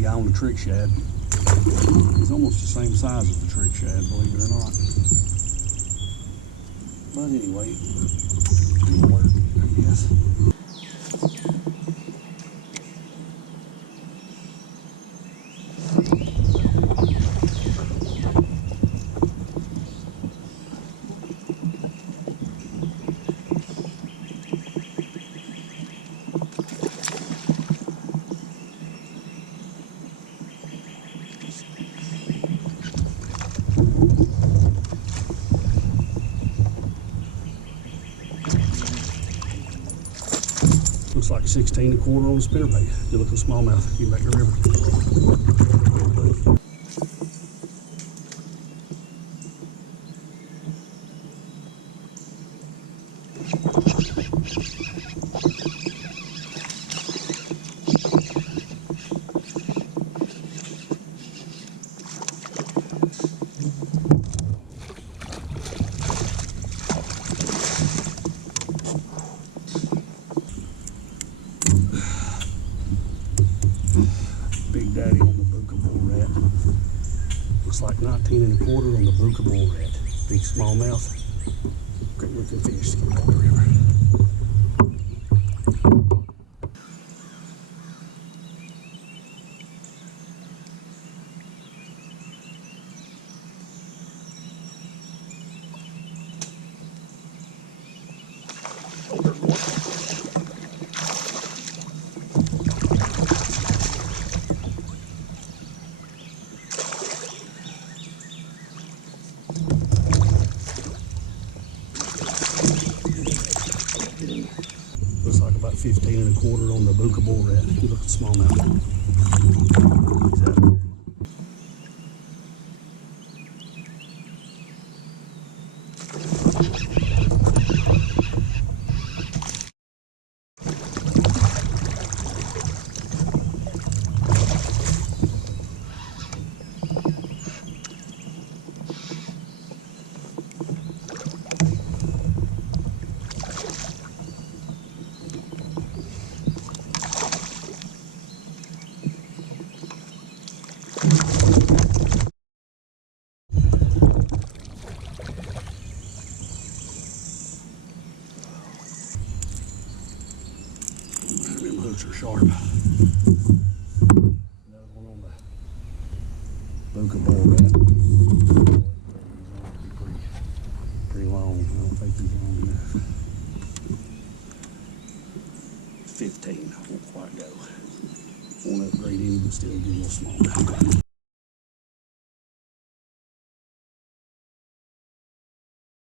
big guy on the trick shad. He's almost the same size as the trick shad, believe it or not. But anyway, it'll work, I guess. Looks like 16 1/4 on the spinnerbait. Good looking smallmouth. Get back to the river. Big Daddy on the Buka Bull Rat. Looks like 19 1/4 on the Buka Bull Rat. Big smallmouth. Great looking fish to get back to the river. Oh, there's one. Looks like about 15 1/4 on the Buka Bull Rat. Good looking smallmouth. Them hooks are sharp. Another one on the Buka Bull Rat. Pretty long. I don't think he's long enough. 15. Won't quite go. Won't upgrade him, but still a good little small.